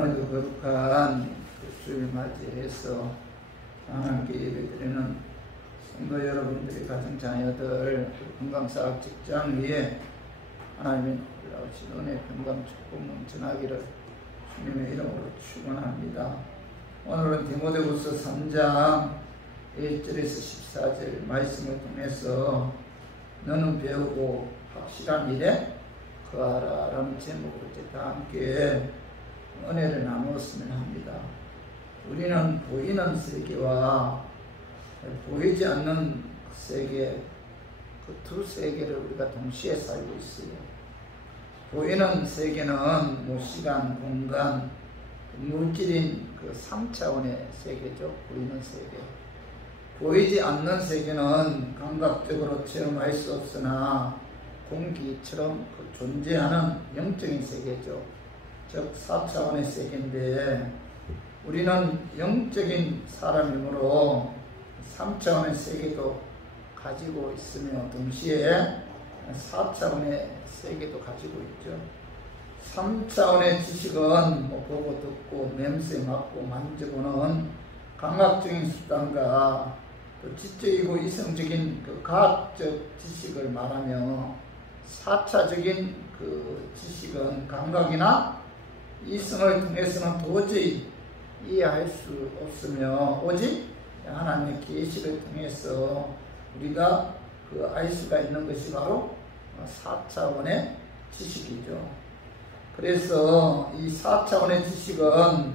오늘도 거룩한 주일 맞이해서 하나님께 예배드리는 성도 여러분들의 가정 자녀들 건강사업 직장 위에 하나님의 놀라우신 은혜 평강 축복 넘쳐나기를 주님의 이름으로 축원합니다. 오늘은 디모데후서 3장 1절에서 14절 말씀을 통해서 너는 배우고 확실한 일에 거하라 라는 제목으로 다 함께 은혜를 나누었으면 합니다. 우리는 보이는 세계와 보이지 않는 세계, 그 두 세계를 우리가 동시에 살고 있어요. 보이는 세계는 시간, 공간, 물질인 그 3차원의 세계죠. 보이는 세계. 보이지 않는 세계는 감각적으로 체험할 수 없으나 공기처럼 존재하는 영적인 세계죠. 즉 4차원의 세계인데 우리는 영적인 사람이므로 3차원의 세계도 가지고 있으며 동시에 4차원의 세계도 가지고 있죠. 3차원의 지식은 보고 듣고 냄새 맡고 만져보는 감각적인 수단과 또 지적이고 이성적인 그 과학적 지식을 말하며 4차적인 그 지식은 감각이나 이성을 통해서는 도저히 이해할 수 없으며 오직 하나님의 계시를 통해서 우리가 그 알 수가 있는 것이 바로 4차원의 지식이죠. 그래서 이 4차원의 지식은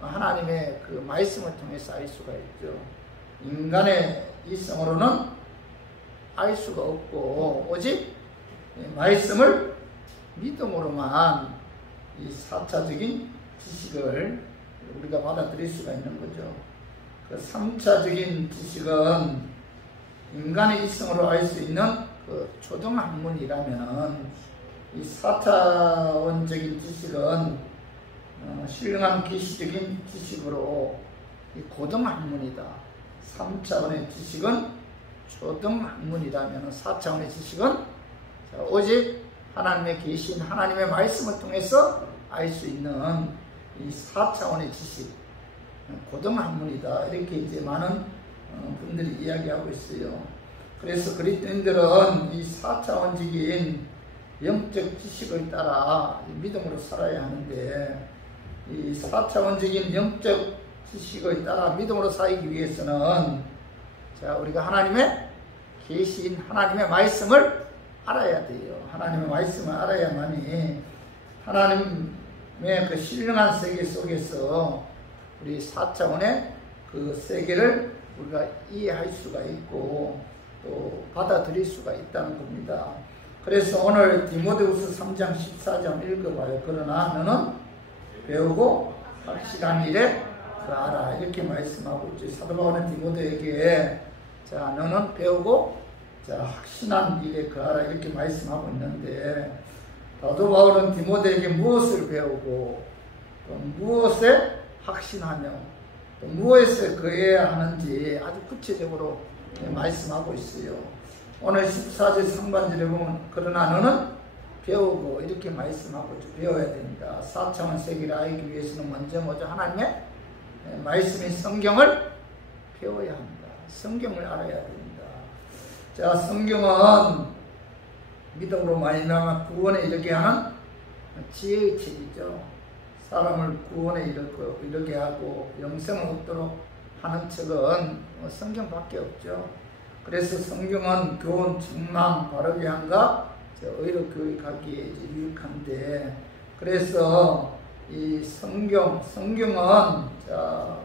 하나님의 그 말씀을 통해서 알 수가 있죠. 인간의 이성으로는 알 수가 없고 오직 말씀을 믿음으로만 이 4차적인 지식을 우리가 받아들일 수가 있는 거죠. 그 3차적인 지식은 인간의 이성으로 알 수 있는 그 초등학문이라면 이 4차원적인 지식은 신령한 계시적인 지식으로 이 고등학문이다. 3차원의 지식은 초등학문이라면 4차원의 지식은 오직 하나님의 계신 하나님의 말씀을 통해서 알 수 있는 이 4차원의 지식, 고등학문이다. 이렇게 이제 많은 분들이 이야기하고 있어요. 그래서 그리스도인들은 이 4차원적인 영적 지식을 따라 믿음으로 살아야 하는데 이 4차원적인 영적 지식을 따라 믿음으로 살기 위해서는 우리가 하나님의 계신 하나님의 말씀을 알아야 돼요. 하나님의 말씀을 알아야만이 하나님의 그 신령한 세계 속에서 우리 4차원의 그 세계를 우리가 이해할 수가 있고 또 받아들일 수가 있다는 겁니다. 그래서 오늘 디모데후서 3장 14절 읽어봐요. 그러나 너는 배우고 확실한 일에 거하라 이렇게 말씀하고 있죠. 사도 바울은 디모데에게 너는 배우고 확신한 일에 거하라 이렇게 말씀하고 있는데 사도 바울은 디모데에게 무엇을 배우고 또 무엇에 확신하며 또 무엇에 거해야 하는지 아주 구체적으로 말씀하고 있어요. 오늘 14절 상반절에 보면 그러나 너는 배우고 이렇게 말씀하고 있죠. 배워야 됩니다. 4차원 세계를 알기 위해서는 먼저 하나님의 말씀인 성경을 배워야 합니다. 성경을 알아야 됩니다. 성경은 믿음으로 말미암아 구원에 이르게 하는 지혜의 책이죠. 사람을 구원에 이르게 하고 영생을 얻도록 하는 책은 성경밖에 없죠. 그래서 성경은 교훈, 책망, 바르게 함과 의로 교육하기에 유익한데 그래서 이 성경은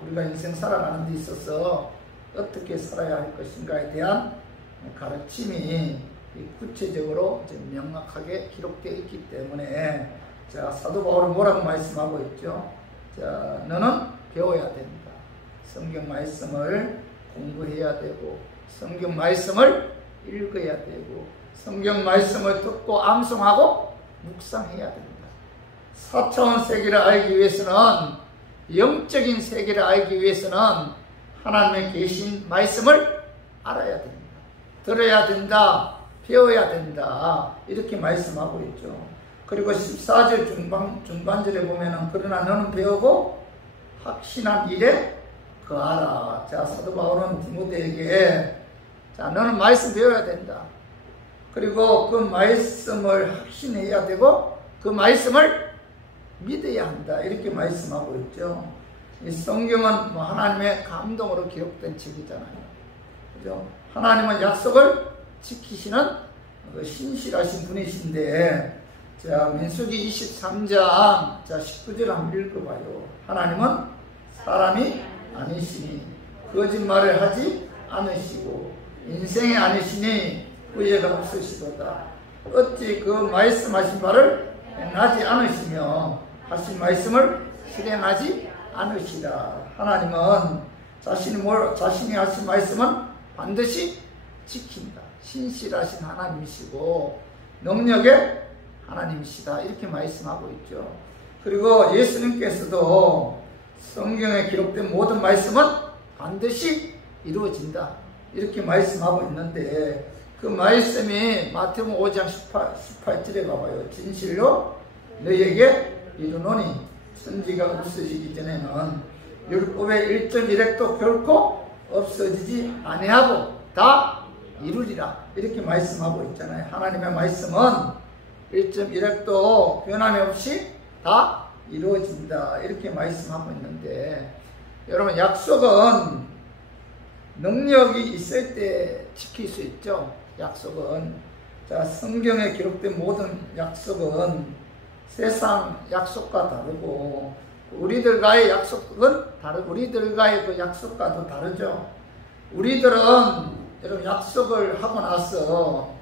우리가 인생 살아가는 데 있어서 어떻게 살아야 할 것인가에 대한 가르침이 구체적으로 명확하게 기록되어 있기 때문에 사도 바울은 뭐라고 말씀하고 있죠? 너는 배워야 된다. 성경 말씀을 공부해야 되고 성경 말씀을 읽어야 되고 성경 말씀을 듣고 암송하고 묵상해야 됩니다. 4차원 세계를 알기 위해서는 영적인 세계를 알기 위해서는 하나님의 계신 말씀을 알아야 됩니다. 들어야 된다. 배워야 된다. 이렇게 말씀하고 있죠. 그리고 14절 중반절에 보면은 그러나 너는 배우고 확신한 일에 거하라. 자, 사도 바울은 디모데에게 자, 너는 말씀 배워야 된다. 그리고 그 말씀을 확신해야 되고 그 말씀을 믿어야 한다. 이렇게 말씀하고 있죠. 이 성경은 뭐 하나님의 감동으로 기록된 책이잖아요. 그죠? 하나님은 약속을 지키시는 그 신실하신 분이신데, 자, 민수기 23장 자 19절 한번 읽어봐요. 하나님은 사람이 아니시니 거짓말을 하지 않으시고 인생이 아니시니 후회가 없으시도다. 어찌 그 말씀하신 바를 행하지 않으시며 하신 말씀을 실행하지 않으시라. 하나님은 자신이 하신 말씀은 반드시 지킨다. 신실하신 하나님이시고 능력의 하나님이시다. 이렇게 말씀하고 있죠. 그리고 예수님께서도 성경에 기록된 모든 말씀은 반드시 이루어진다. 이렇게 말씀하고 있는데, 그 말씀이 마태복음 5장 18절에 봐봐요. 진실로 너희에게 이르노니 천지가 없어지기 전에는 율법의 1.1획도 결코 없어지지 아니하고 다 이루리라. 이렇게 말씀하고 있잖아요. 하나님의 말씀은 1.1획도 변함이 없이 다 이루어진다. 이렇게 말씀하고 있는데, 여러분, 약속은 능력이 있을 때 지킬 수 있죠. 약속은. 자, 성경에 기록된 모든 약속은 세상 약속과 다르고 우리들과의 약속은 다르고 우리들과의 그 약속과도 다르죠. 우리들은 여러분 약속을 하고 나서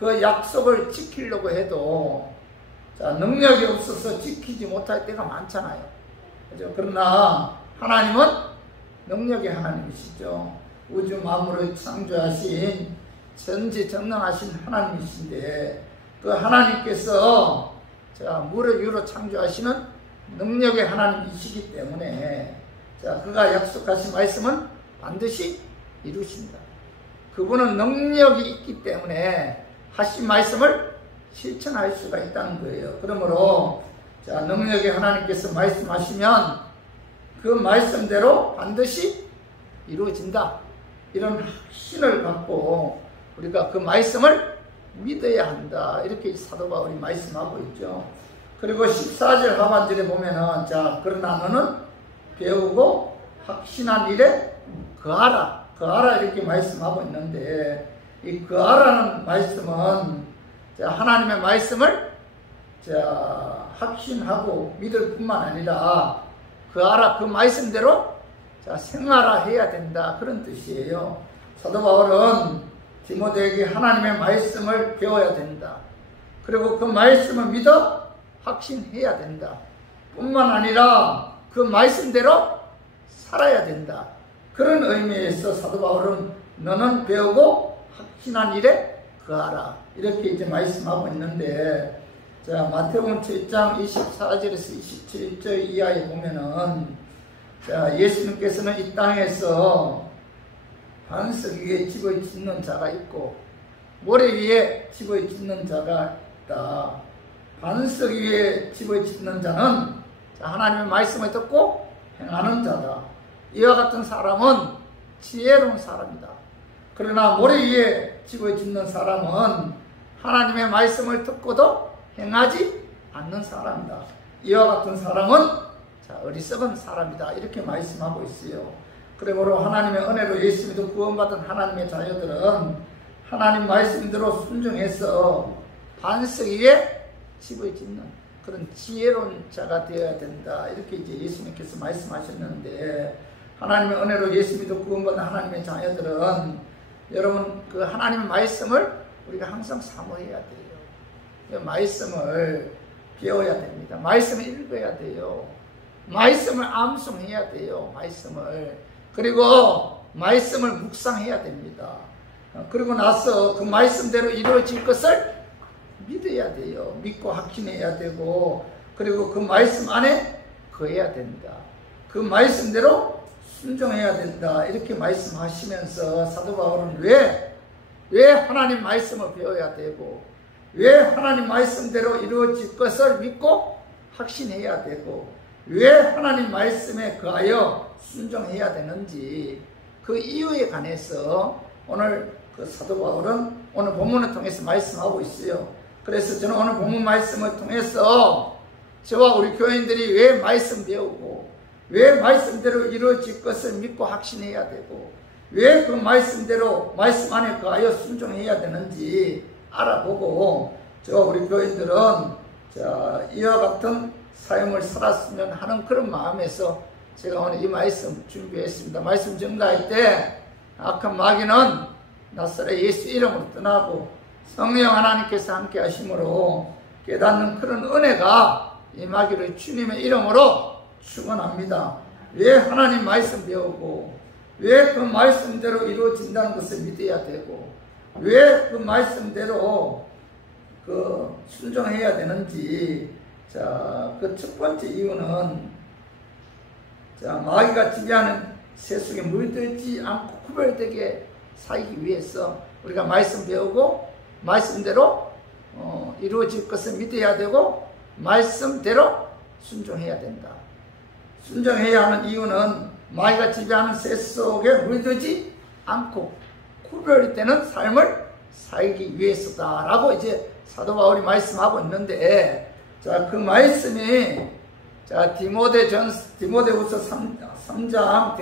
그 약속을 지키려고 해도 자, 능력이 없어서 지키지 못할 때가 많잖아요. 그죠? 그러나 하나님은 능력의 하나님이시죠. 우주 만물을 창조하신 전지전능하신 하나님이신데, 그 하나님께서 자, 물을 위로 창조하시는 능력의 하나님이시기 때문에 자, 그가 약속하신 말씀은 반드시 이루신다. 그분은 능력이 있기 때문에 하신 말씀을 실천할 수가 있다는 거예요. 그러므로 자, 능력의 하나님께서 말씀하시면 그 말씀대로 반드시 이루어진다. 이런 확신을 갖고 우리가 그 말씀을 믿어야 한다. 이렇게 사도 바울이 말씀하고 있죠. 그리고 14절 하반절에 보면은 자, 그러나 너는 배우고 확신한 일에 거하라. 거하라 이렇게 말씀하고 있는데, 이 거하라는 말씀은 자, 하나님의 말씀을 자, 확신하고 믿을 뿐만 아니라 거하라, 그 말씀대로 자, 생활해야 된다. 그런 뜻이에요. 사도 바울은 디모데에게 하나님의 말씀을 배워야 된다. 그리고 그 말씀을 믿어 확신해야 된다. 뿐만 아니라 그 말씀대로 살아야 된다. 그런 의미에서 사도 바울은 너는 배우고 확신한 일에 거하라. 이렇게 이제 말씀하고 있는데, 자, 마태복음 7장 24절에서 27절 이하에 보면은 자, 예수님께서는 이 땅에서 반석 위에 집을 짓는 자가 있고 모래 위에 집을 짓는 자가 있다. 반석 위에 집을 짓는 자는 자, 하나님의 말씀을 듣고 행하는 자다. 이와 같은 사람은 지혜로운 사람이다. 그러나 모래 위에 집을 짓는 사람은 하나님의 말씀을 듣고도 행하지 않는 사람이다. 이와 같은 사람은 자, 어리석은 사람이다. 이렇게 말씀하고 있어요. 그러므로 하나님의 은혜로 예수 믿어 구원받은 하나님의 자녀들은 하나님 말씀대로 순종해서 반석 위에 집을 짓는 그런 지혜로운 자가 되어야 된다. 이렇게 이제 예수님께서 말씀하셨는데, 하나님의 은혜로 예수 믿어 구원받은 하나님의 자녀들은 여러분 그 하나님의 말씀을 우리가 항상 사모해야 돼요. 말씀을 배워야 됩니다. 말씀을 읽어야 돼요. 말씀을 암송해야 돼요. 말씀을. 그리고 말씀을 묵상해야 됩니다. 그리고 나서 그 말씀대로 이루어질 것을 믿어야 돼요. 믿고 확신해야 되고, 그리고 그 말씀 안에 거해야 된다. 그 말씀대로 순종해야 된다. 이렇게 말씀하시면서 사도 바울은 왜 하나님 말씀을 배워야 되고 왜 하나님 말씀대로 이루어질 것을 믿고 확신해야 되고, 왜 하나님 말씀에 거하여 순종해야 되는지, 그 이유에 관해서 오늘 그 사도 바울은 오늘 본문을 통해서 말씀하고 있어요. 그래서 저는 오늘 본문 말씀을 통해서 저와 우리 교인들이 왜 말씀 배우고, 왜 말씀대로 이루어질 것을 믿고 확신해야 되고, 왜 그 말씀대로 말씀 안에 거하여 순종해야 되는지 알아보고, 저와 우리 교인들은 이와 같은 삶을 살았으면 하는 그런 마음에서 제가 오늘 이 말씀 준비했습니다. 말씀 전가할 때 악한 마귀는 나사렛 예수 이름으로 떠나고 성령 하나님께서 함께 하심으로 깨닫는 그런 은혜가 이 마귀를 주님의 이름으로 축원합니다. 왜 하나님 말씀 배우고, 왜 그 말씀대로 이루어진다는 것을 믿어야 되고, 왜 그 말씀대로 순종해야 되는지, 그 첫 번째 이유는, 마귀가 지배하는 세속에 물들지 않고 구별되게 살기 위해서 우리가 말씀 배우고, 말씀대로 이루어질 것을 믿어야 되고, 말씀대로 순종해야 된다. 순종해야 하는 이유는 마귀가 지배하는 세속에 물들지 않고 구별되는 삶을 살기 위해서다라고 이제 사도 바울이 말씀하고 있는데, 그 말씀이 디모데후서 3장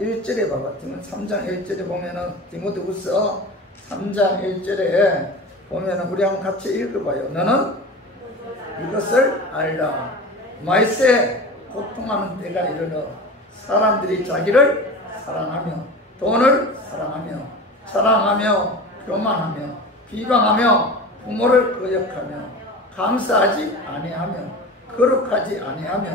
1절에 봐봐. 3장 1절에 보면은, 디모데후서 3장 1절에 보면은, 우리 한번 같이 읽어봐요. 너는 이것을 알라. 말세 고통하는 때가 이르러 사람들이 자기를 사랑하며 돈을 사랑하며 자랑하며 교만하며 비방하며 부모를 거역하며 감사하지 아니하며 거룩하지 아니하며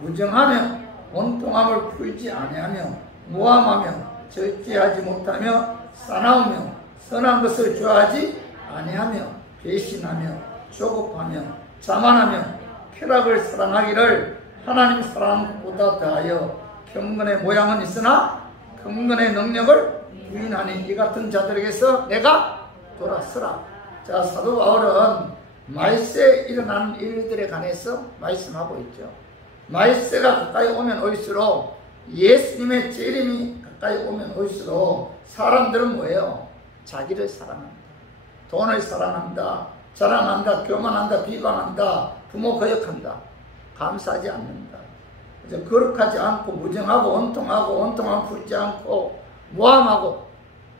무정하며 원통함을 풀지 아니하며 모함하며 절제하지 못하며 싸나우며 선한 것을 좋아하지 아니하며 배신하며 조급하며 자만하며 쾌락을 사랑하기를 하나님 사랑하는 것보다 더하여 경건의 모양은 있으나 경건의 능력을 부인하니 이 같은 자들에게서 내가 돌아서라. 사도 바울은 말세에 일어나는 일들에 관해서 말씀하고 있죠. 말세가 가까이 오면 올수록, 예수님의 재림이 가까이 오면 올수록 사람들은 뭐예요? 자기를 사랑한다, 돈을 사랑한다, 자랑한다, 교만한다, 비방한다, 부모 거역한다, 감사하지 않는다, 거룩하지 않고 무정하고 원통함 풀지 않고 모함하고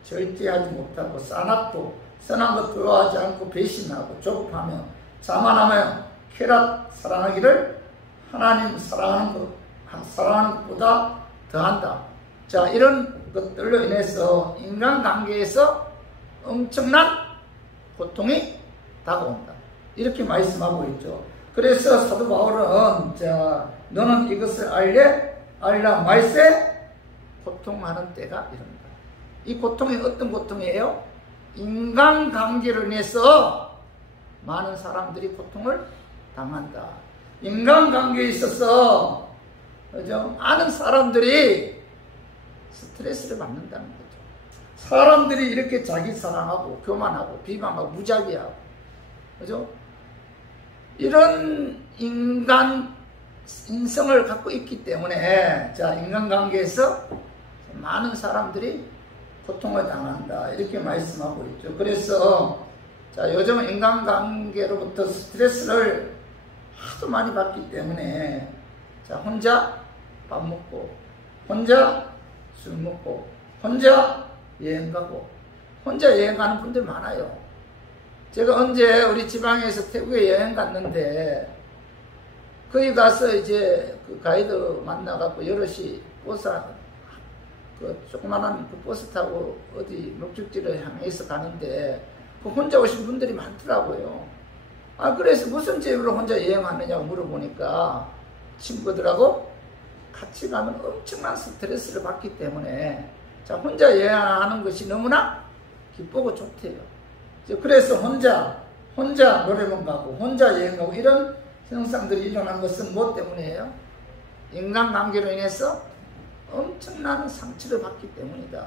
절제하지 못하고 싸납고 선한 것 좋아하지 않고 배신하고 조급하며 자만하며 쾌락 사랑하기를 하나님 사랑하는 것보다 더한다. 이런 것들로 인해서 인간관계에서 엄청난 고통이 다가온다. 이렇게 말씀하고 있죠. 그래서 사도 바울은 너는 이것을 알라. 말세 고통하는 때가 이른다. 이 고통이 어떤 고통이에요? 인간관계로 인해서 많은 사람들이 고통을 당한다. 인간관계에 있어서 많은 사람들이 스트레스를 받는다는 거죠. 사람들이 이렇게 자기 사랑하고 교만하고 비방하고 무자비하고, 그죠? 이런 인성을 갖고 있기 때문에 인간관계에서 많은 사람들이 고통을 당한다. 이렇게 말씀하고 있죠. 그래서 요즘 인간관계로부터 스트레스를 하도 많이 받기 때문에 혼자 밥 먹고, 혼자 술 먹고, 혼자 여행 가고, 혼자 여행 가는 분들 많아요. 제가 언제 우리 지방에서 태국에 여행 갔는데, 거기 가서 이제 그 가이드 만나갖고 여럿이 조그만한 버스 타고 어디 목적지를 향해서 가는데, 혼자 오신 분들이 많더라고요. 그래서 무슨 죄로 혼자 여행하느냐고 물어보니까, 친구들하고 같이 가면 엄청난 스트레스를 받기 때문에 혼자 여행하는 것이 너무나 기쁘고 좋대요. 그래서 혼자 노래방 가고 혼자 여행 가고 이런 현상들이 일어난 것은 뭐 때문이에요? 인간관계로 인해서 엄청난 상처를 받기 때문이다.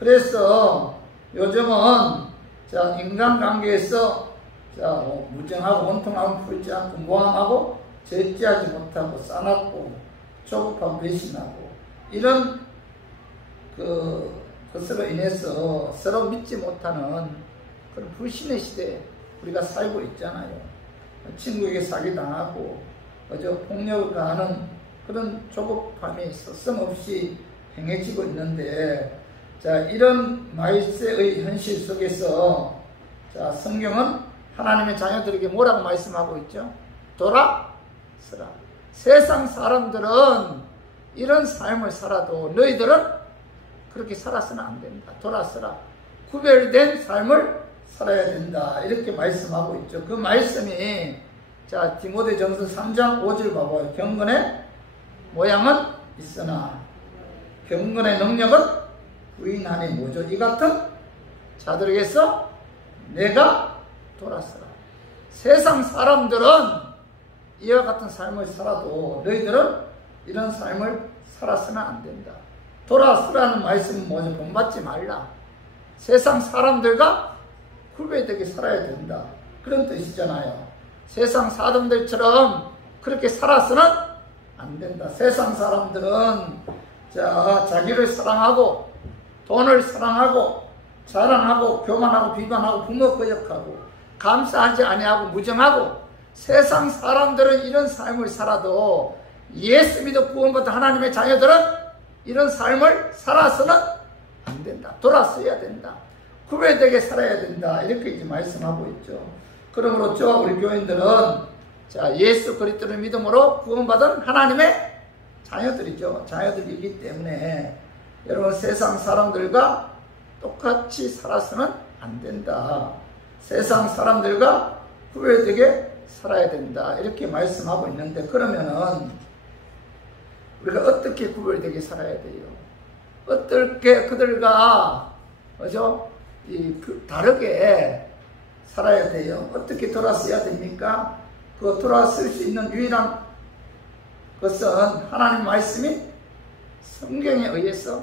그래서 요즘은 자, 인간관계에서 자, 무정하고 원통하고 풀지 않고 모함하고 절제하지 못하고 싸납고 조급하고 배신하고 이런 것으로 인해서 서로 믿지 못하는 그런 불신의 시대에 우리가 살고 있잖아요. 친구에게 사기당하고 폭력을 가하는 그런 조급함이 서슴없이 행해지고 있는데, 자, 이런 말세의 현실 속에서 자, 성경은 하나님의 자녀들에게 뭐라고 말씀하고 있죠? 돌아서라. 세상 사람들은 이런 삶을 살아도 너희들은 그렇게 살아서는 안 된다. 돌아서라. 구별된 삶을 살아야 된다. 이렇게 말씀하고 있죠. 그 말씀이 자, 디모데전서 3장 5절 봐봐요. 경건의 모양은 있으나 경건의 능력은 부인하니 뭐죠? 이 같은 자들에게서 내가 돌아서라. 세상 사람들은 이와 같은 삶을 살아도 너희들은 이런 삶을 살아서는 안 된다. 돌아서라는 말씀은 뭐죠? 본받지 말라. 세상 사람들과 구별되게 살아야 된다. 그런 뜻이잖아요. 세상 사람들처럼 그렇게 살아서는 안 된다. 세상 사람들은 자, 자기를 사랑하고 돈을 사랑하고 자랑하고 교만하고 비방하고 부모 거역하고 감사하지 아니하고 무정하고, 세상 사람들은 이런 삶을 살아도 예수 믿어 구원받은 하나님의 자녀들은 이런 삶을 살아서는 안 된다. 돌아서야 된다. 구별되게 살아야 된다. 이렇게 이제 말씀하고 있죠. 그러므로 저와 우리 교인들은 자, 예수 그리스도를 믿음으로 구원받은 하나님의 자녀들이죠. 자녀들이기 때문에 여러분, 세상 사람들과 똑같이 살아서는 안 된다. 세상 사람들과 구별되게 살아야 된다. 이렇게 말씀하고 있는데, 그러면은 우리가 어떻게 구별되게 살아야 돼요? 어떻게 그들과 다르게 살아야 돼요? 어떻게 돌아서야 됩니까? 그 돌아설 수 있는 유일한 것은 하나님 말씀이 성경에 의해서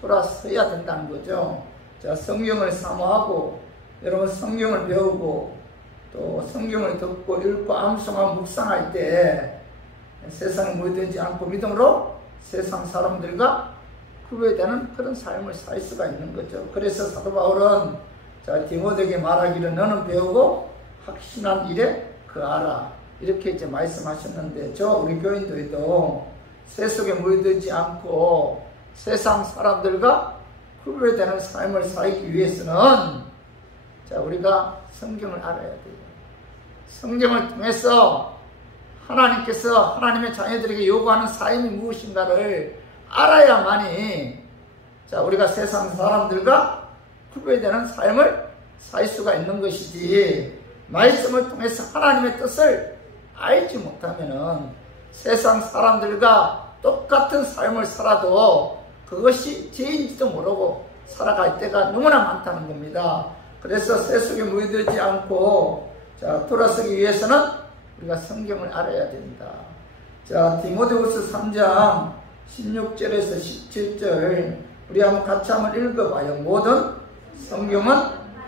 돌아서야 된다는 거죠. 자, 성경을 사모하고 여러분 성경을 배우고 또 성경을 듣고 읽고 암송하고 묵상할 때 세상에 물들지 않고 믿음으로 세상 사람들과 구별되는 그런 삶을 살 수가 있는 거죠. 그래서 사도 바울은 자, 디모데에게 말하기를 너는 배우고 확신한 일에 거하라. 이렇게 이제 말씀하셨는데, 저 우리 교인들도 세속에 물들지 않고 세상 사람들과 구별되는 삶을 살기 위해서는 자, 우리가 성경을 알아야 돼요. 성경을 통해서 하나님께서 하나님의 자녀들에게 요구하는 삶이 무엇인가를 알아야만이 자, 우리가 세상 사람들과 구별되는 삶을 살 수가 있는 것이지, 말씀을 통해서 하나님의 뜻을 알지 못하면은 세상 사람들과 똑같은 삶을 살아도 그것이 죄인지도 모르고 살아갈 때가 너무나 많다는 겁니다. 그래서 세속에 물들지 않고 자, 돌아서기 위해서는 우리가 성경을 알아야 된다. 자, 디모데후서 3장 16절에서 17절 우리 한번 같이 한번 읽어봐요. 모든 성경은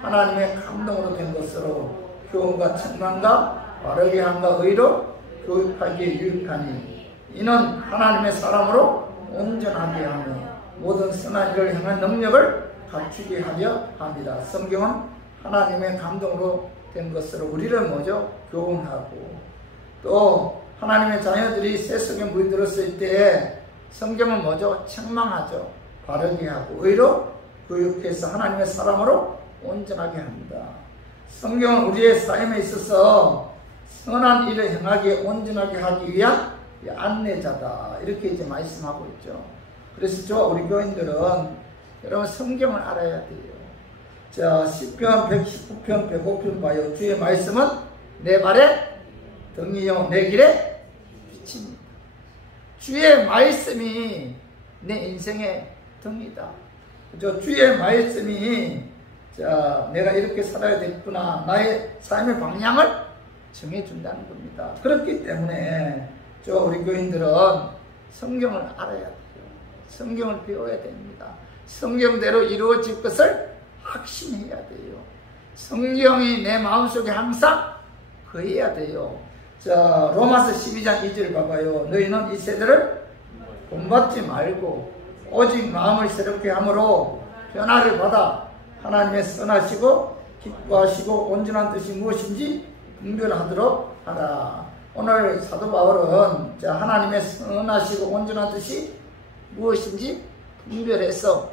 하나님의 감동으로 된 것으로 교훈과 책망과 바르게 함과 의로 교육하기에 유익하니 이는 하나님의 사람으로 온전하게 하며 모든 선한 일을 향한 능력을 갖추게 하려 합니다. 성경은 하나님의 감동으로 된 것으로 우리를 뭐죠? 교훈하고, 또 하나님의 자녀들이 세속에 물들었을 때 성경은 뭐죠? 책망하죠. 바르게 하고 의로 교육해서 하나님의 사람으로 온전하게 합니다. 성경은 우리의 삶에 있어서 선한 일을 행하게 온전하게 하기 위한 안내자다. 이렇게 이제 말씀하고 있죠. 그래서 저와 우리 교인들은 여러분 성경을 알아야 돼요. 자, 시편 119편 105편 봐요. 주의 말씀은 내 발에 등이요 내 길에 빛입니다. 주의 말씀이 내 인생의 등이다. 주의 말씀이 자, 내가 이렇게 살아야 되겠구나, 나의 삶의 방향을 정해준다는 겁니다. 그렇기 때문에 우리 교인들은 성경을 알아야 돼요. 성경을 배워야 됩니다. 성경대로 이루어질 것을 확신해야 돼요. 성경이 내 마음속에 항상 거해야 돼요. 자, 로마서 12장 2절 봐봐요. 너희는 이 세대를 본받지 말고 오직 마음을 새롭게 함으로 변화를 받아 하나님의 선하시고 기뻐하시고 온전한 뜻이 무엇인지 분별하도록 하라. 오늘 사도 바울은 자, 하나님의 선하시고 온전한 뜻이 무엇인지 분별해서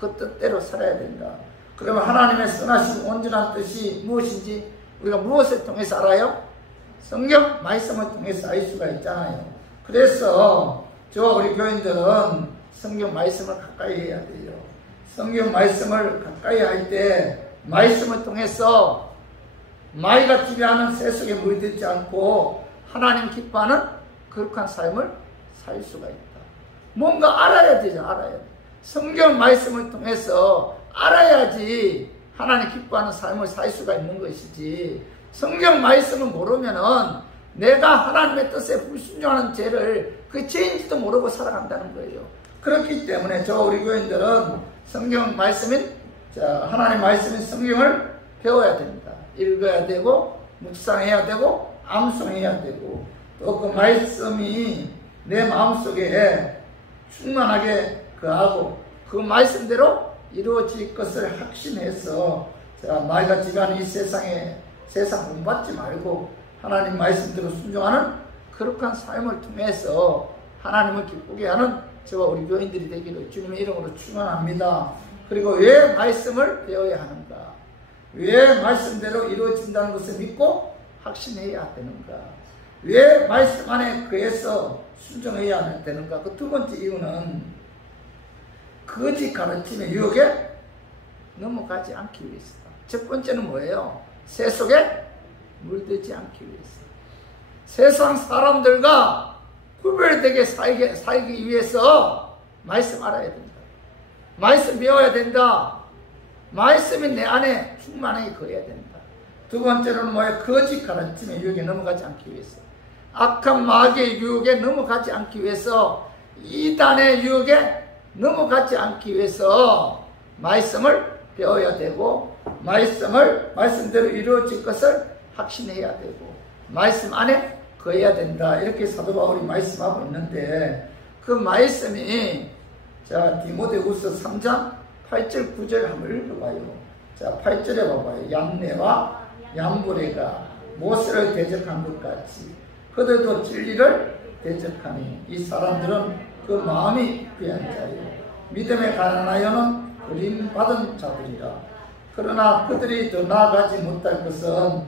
그 뜻대로 살아야 된다. 그러면 하나님의 선하시고 온전한 뜻이 무엇인지 우리가 무엇을 통해서 알아요? 성경 말씀을 통해서 알 수가 있잖아요. 그래서 저와 우리 교인들은 성경 말씀을 가까이 해야 돼요. 성경 말씀을 가까이 할 때 말씀을 통해서 마귀가 지배하는 세속에 물들지 않고 하나님 기뻐하는 거룩한 삶을 살 수가 있다. 뭔가 알아야 되죠. 알아야 돼. 성경 말씀을 통해서 알아야지 하나님 기뻐하는 삶을 살 수가 있는 것이지, 성경 말씀을 모르면은 내가 하나님의 뜻에 불순종하는 죄를 그 죄인지도 모르고 살아간다는 거예요. 그렇기 때문에 저 우리 교인들은 성경 말씀인 하나님 말씀인 성경을 배워야 됩니다. 읽어야 되고 묵상해야 되고 암송해야 되고 또 그 말씀이 내 마음속에 충만하게 거하고 그 말씀대로 이루어질 것을 확신해서 마귀가 지배하는 이 세상 본받지 말고 하나님 말씀대로 순종하는 거룩한 삶을 통해서 하나님을 기쁘게 하는 저와 우리 교인들이 되기를 주님의 이름으로 축원합니다. 그리고 왜 말씀을 배워야 하는가? 왜 말씀대로 이루어진다는 것을 믿고 확신해야 되는가? 왜 말씀 안에 거해서 순종해야 되는가? 그 두 번째 이유는 거짓 가르침의 유혹에 넘어가지 않기 위해서다. 첫 번째는 뭐예요? 세속에 물들지 않기 위해서. 세상 사람들과 구별되게 살기 위해서 말씀 알아야 된다. 말씀 배워야 된다. 말씀이 내 안에 충만하게 거해야 된다. 두 번째로는 뭐예요? 거짓 가르침의 유혹에 넘어가지 않기 위해서. 악한 마귀의 유혹에 넘어가지 않기 위해서, 이단의 유혹에 넘어가지 않기 위해서 말씀을 배워야 되고, 말씀대로 이루어질 것을 확신해야 되고, 말씀 안에 거해야 된다. 이렇게 사도 바울이 말씀하고 있는데, 그 말씀이 디모데후서 3장 8절 9절 한번 읽어봐요. 8절에 봐봐요. 얌내와 얌브레가 모세를 대적한 것 같이 그들도 진리를 대적하니 이 사람들은 그 마음이 부패한 자요 믿음에 가난하여는 버림받은 자들이라. 그러나 그들이 더 나아가지 못할 것은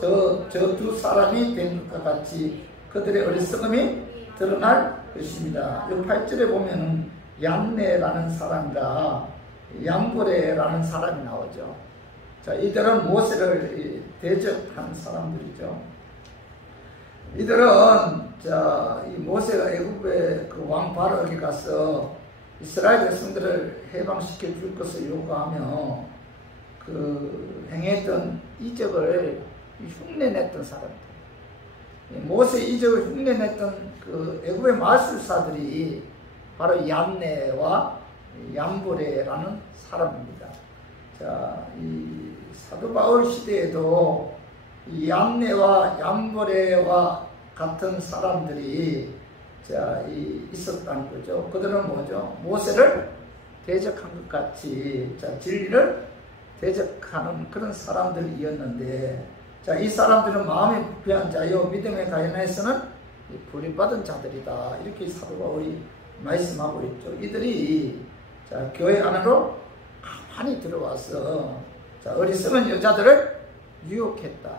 저 두 사람이 된 것과 같이 그들의 어리석음이 드러날 것입니다. 이 8절에 보면은 얌내라는 사람과 얌브레라는 사람이 나오죠. 이들은 모세를 대적한 사람들이죠. 이들은 이 모세가 애굽의 그 왕 바로에게 가서 이스라엘 백성들을 해방시켜 줄 것을 요구하며 그 행했던 이적을 흉내냈던 사람들. 모세 이적을 흉내냈던 그 애굽의 마술사들이 바로 얌내와 얌브레라는 사람입니다. 이 사도 바울 시대에도 이 얌내와 얌브레와 같은 사람들이 있었다는 거죠. 그들은 뭐죠? 모세를 대적한 것 같이 진리를 대적하는 그런 사람들이었는데, 이 사람들은 마음이 부패한 자요 믿음에 관련해서는 버림받은 자들이다. 이렇게 사도 바울이 말씀하고 있죠. 이들이 교회 안으로 가만히 들어와서 어리석은 여자들을 유혹했다.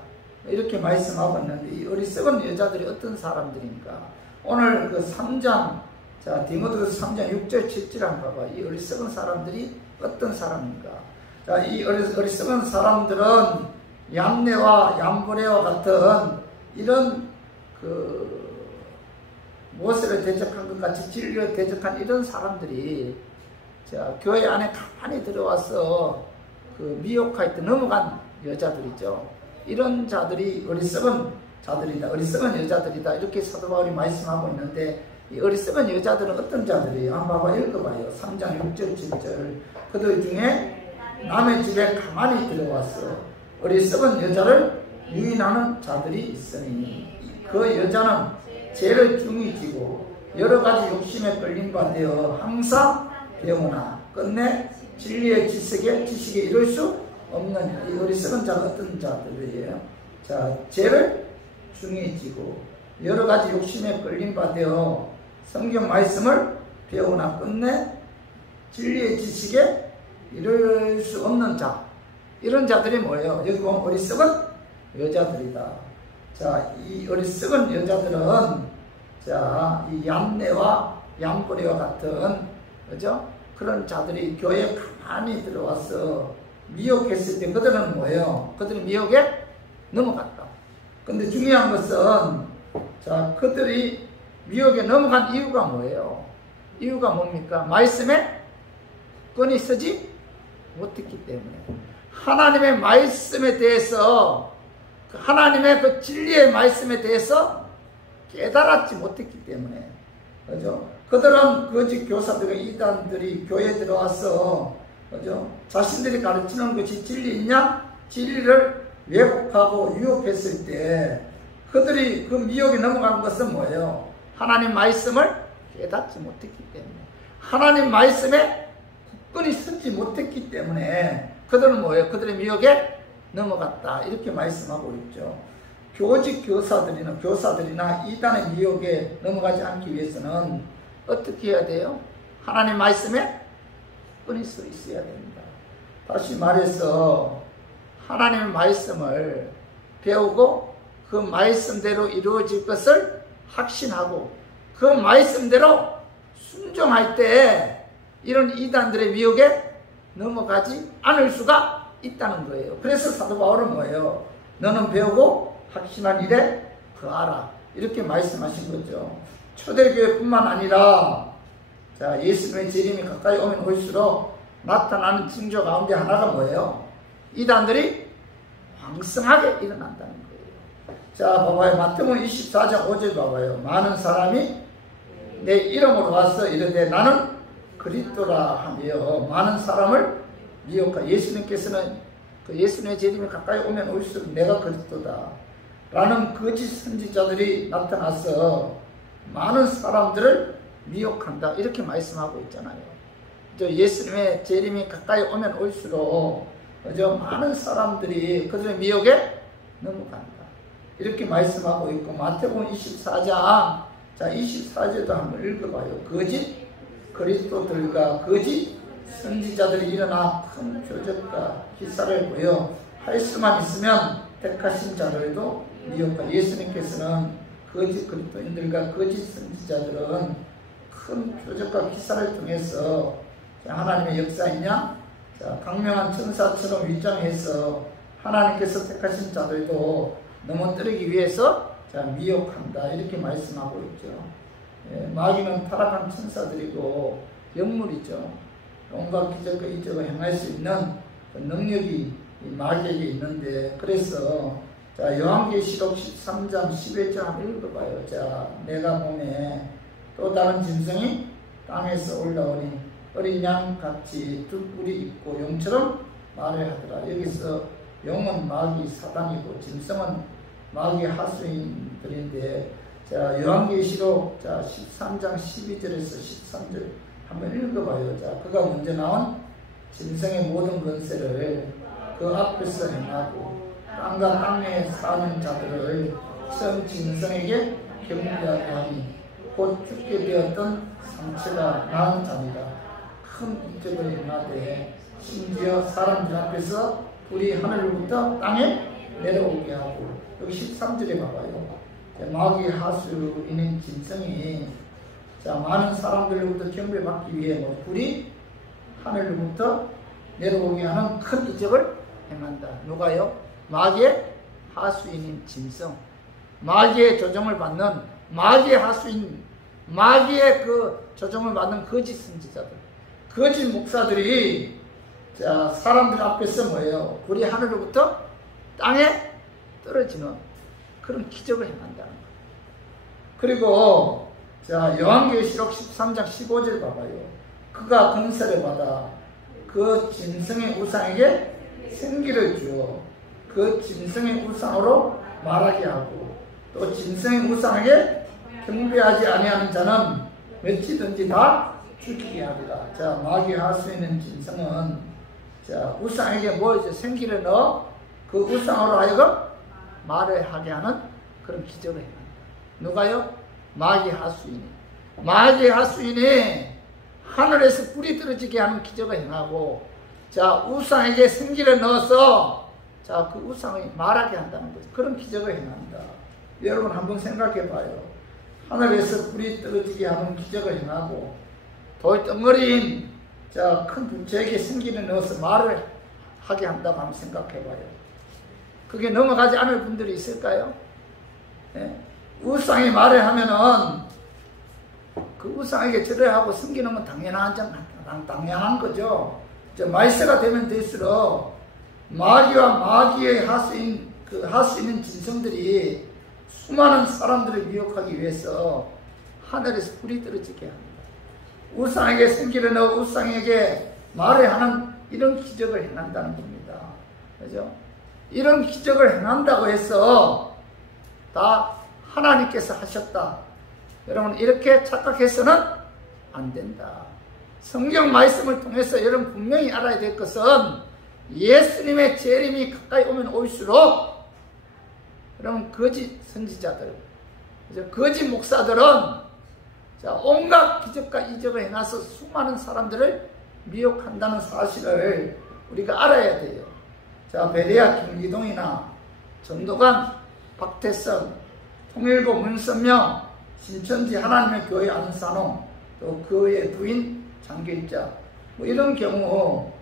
이렇게 말씀하고 있는데, 이 어리석은 여자들이 어떤 사람들인가? 오늘 그 3장, 디모데후서 3장 6절 7절 한번 봐봐. 이 어리석은 사람들이 어떤 사람인가? 이 어리석은 사람들은 얌내와 얌브레와 같은 이런 모세를 대적한 것 같이 진리를 대적한 이런 사람들이 교회 안에 가만히 들어와서 미혹할 때 넘어간 여자들이죠. 이런 자들이 어리석은 자들이다. 어리석은 여자들이다. 이렇게 사도 바울이 말씀하고 있는데, 이 어리석은 여자들은 어떤 자들이에요? 한번 봐봐, 읽어봐요. 3장 6절 7절. 그들 중에 남의 집에 가만히 들어와서 어리석은 여자를 유인하는 자들이 있으니 그 여자는 죄를 중히 지고 여러 가지 욕심에 끌린 바 되어 항상 배우나 끝내 진리의 지식에 이룰 수 없는 이 어리석은 자가 어떤 자들이에요? 자, 죄를 중히 지고 여러 가지 욕심에 끌린 바 되어 성경 말씀을 배우나 끝내 진리의 지식에 이룰 수 없는 자, 이런 자들이 뭐예요? 여기 보면 어리석은 여자들이다. 자, 이 어리석은 여자들은 자, 이 얌내와 얌고리와 같은 그죠? 그런 자들이 교회에 가만히 들어와서 미혹했을 때 그들은 뭐예요? 그들이 미혹에 넘어갔다. 근데 중요한 것은 자, 그들이 미혹에 넘어간 이유가 뭐예요? 이유가 뭡니까? 말씀에 끈이 서지 못했기 때문에 하나님의 말씀에 대해서 하나님의 그 진리의 말씀에 대해서 깨달았지 못했기 때문에 그죠? 그들은 거짓 교사들과 이단들이 교회에 들어와서 그죠? 자신들이 가르치는 것이 진리이냐? 진리를 왜곡하고 유혹했을 때 그들이 그 미혹에 넘어간 것은 뭐예요? 하나님 말씀을 깨닫지 못했기 때문에 하나님 말씀에 굳건히 서지 못했기 때문에 그들은 뭐예요? 그들의 미혹에 넘어갔다. 이렇게 말씀하고 있죠. 교직 교사들이나 이단의 미혹에 넘어가지 않기 위해서는 어떻게 해야 돼요? 하나님 말씀에 굳건히 서 있어야 됩니다. 다시 말해서 하나님의 말씀을 배우고 그 말씀대로 이루어질 것을 확신하고 그 말씀대로 순종할 때 이런 이단들의 미혹에 넘어가지 않을 수가 있다는 거예요. 그래서 사도 바울은 뭐예요? 너는 배우고 확신한 일에 거하라. 이렇게 말씀하신 거죠. 초대교회뿐만 아니라 자, 예수님의 재림이 가까이 오면 올수록 나타나는 징조 가운데 하나가 뭐예요? 이단들이 왕성하게 일어난다는 거예요. 자, 봐봐요. 마태복음 24장 5절 봐봐요. 많은 사람이 내 이름으로 와서 이르되 나는 그리스도라 하며 많은 사람을 미혹하. 예수님께서는 그 예수님의 재림이 가까이 오면 올수록 내가 그리스도다 라는 거짓 선지자들이 나타나서 많은 사람들을 미혹한다. 이렇게 말씀하고 있잖아요. 예수님의 재림이 가까이 오면 올수록 많은 사람들이 그들의 미혹에 넘어간다. 이렇게 말씀하고 있고 마태복음 24장 자 24절도 한번 읽어봐요. 거짓 그리스도들과 거짓 선지자들이 일어나 큰 표적과 기사를 보여 할 수만 있으면 택하신 자들도 미혹하. 예수님께서는 거짓 그리스도인들과 거짓 선지자들은 큰 표적과 기사를 통해서 하나님의 역사이냐 강명한 천사처럼 위장해서 하나님께서 택하신 자들도 넘어뜨리기 위해서 미혹한다. 이렇게 말씀하고 있죠. 마귀는 타락한 천사들이고 영물이죠. 온갖 기적과 이적을 행할 수 있는 능력이 마귀에게 있는데 그래서 요한계시록 13장 11절 한번 읽어봐요. 자, 내가 보매 또 다른 짐승이 땅에서 올라오니 어린 양같이 두 뿔이 있고 용처럼 말을 하더라. 여기서 용은 마귀 사단이고 짐승은 마귀 하수인들인데 자, 요한계시록 13장 12절에서 13절 한번 읽어봐요. 자, 그가 먼저 나온 짐승의 모든 권세를 그 앞에서 행하고 땅과 땅에 사는 자들을 처음 짐승에게 경배하게 하니 곧 죽게 되었던 상처가 나은 자니라. 큰 이적을 행하되 심지어 사람들 앞에서 불이 하늘로부터 땅에 내려오게 하고 여기 13절에 봐봐요. 마귀 하수인인 짐승이 많은 사람들로부터 경배받기 위해 불이 하늘로부터 내려오게 하는 큰 이적을 행한다. 누가요? 마귀의 하수인인 짐승, 마귀의 조종을 받는 마귀의 하수인, 마귀의 그 조종을 받는 거짓 선지자들, 거짓 목사들이 사람들 앞에서 뭐예요? 불이 하늘로부터 땅에 떨어지는 그런 기적을 행한다는 거예요. 그리고 요한계시록 13장 15절 봐봐요. 그가 권세를 받아 그 짐승의 우상에게 생기를 주어 그 그 짐승의 우상으로 말하게 하고 또 짐승의 우상에게 경배하지 아니하는 자는 맺히든지 다 죽이게 하리라. 자, 마귀가 할 수 있는 짐승은 자, 우상에게 뭐 이제 생기를 넣어 그 우상으로 하여금 말을 하게 하는 그런 기적을 행한다. 누가요? 마귀 하수인이. 마귀 하수인이 하늘에서 불이 떨어지게 하는 기적을 행하고 자, 우상에게 생기를 넣어서 자, 그 우상이 말하게 한다는 거죠. 그런 기적을 행한다. 여러분 한번 생각해 봐요. 하늘에서 불이 떨어지게 하는 기적을 행하고 돌덩어리인 자, 큰 부처에게 생기를 넣어서 말을 하게 한다고 한번 생각해 봐요. 그게 넘어가지 않을 분들이 있을까요? 네? 우상이 말을 하면은 그 우상에게 절하고 섬기는 건 당연한 거죠. 말세가 되면 될수록 마귀와 마귀의 하수있는 짐승들이 수많은 사람들을 미혹하기 위해서 하늘에서 불이 떨어지게 합니다. 우상에게 생기를 넣어 우상에게 말을 하는 이런 기적을 행한다는 겁니다. 그죠? 이런 기적을 행한다고 해서 다 하나님께서 하셨다. 여러분 이렇게 착각해서는 안 된다. 성경 말씀을 통해서 여러분 분명히 알아야 될 것은 예수님의 재림이 가까이 오면 올수록 여러분 거짓 선지자들, 거짓 목사들은 자, 온갖 기적과 이적을 행해서 수많은 사람들을 미혹한다는 사실을 우리가 알아야 돼요. 자, 베레아 김기동이나 전도관 박태성, 통일고 문선명, 신천지 하나님의 교회 안산홍, 또 그의 부인 장길자, 뭐 이런 경우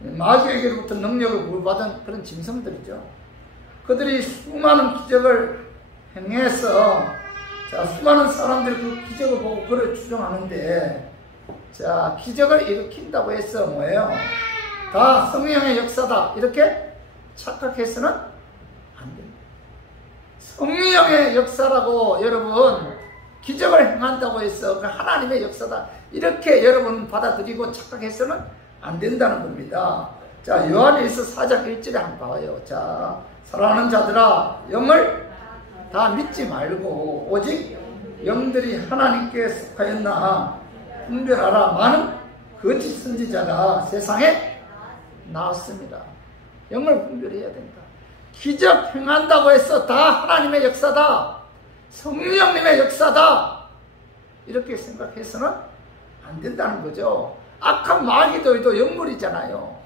마귀에게로부터 능력을 부여받은 그런 짐승들이죠. 그들이 수많은 기적을 행해서 자, 수많은 사람들이 그 기적을 보고 그를 추종하는데 자, 기적을 일으킨다고 해서 뭐예요? 다 성령의 역사다 이렇게 착각해서는 안 됩니다. 성령의 역사라고 여러분 기적을 행한다고 해서 그 하나님의 역사다 이렇게 여러분 받아들이고 착각해서는 안 된다는 겁니다. 자, 요한일서 4장 1절에 한번 봐요. 자, 사랑하는 자들아 영을 다 믿지 말고 오직 영들이 하나님께 속하였나 분별하라. 많은 거짓 선지자가 세상에 나왔습니다. 영을 분별해야 된다. 기적 행한다고 해서 다 하나님의 역사다, 성령님의 역사다 이렇게 생각해서는 안 된다는 거죠. 악한 마귀들도 영물이잖아요.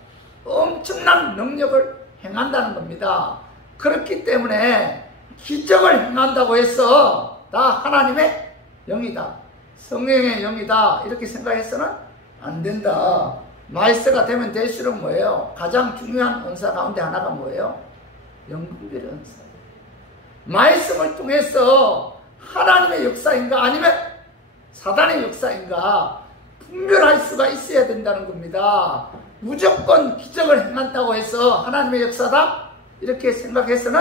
엄청난 능력을 행한다는 겁니다. 그렇기 때문에 기적을 행한다고 해서 다 하나님의 영이다, 성령의 영이다 이렇게 생각해서는 안 된다. 말세가 되면 될수록 뭐예요? 가장 중요한 은사 가운데 하나가 뭐예요? 영분별의 은사예요. 말씀을 통해서 하나님의 역사인가 아니면 사단의 역사인가 분별할 수가 있어야 된다는 겁니다. 무조건 기적을 행한다고 해서 하나님의 역사다 이렇게 생각해서는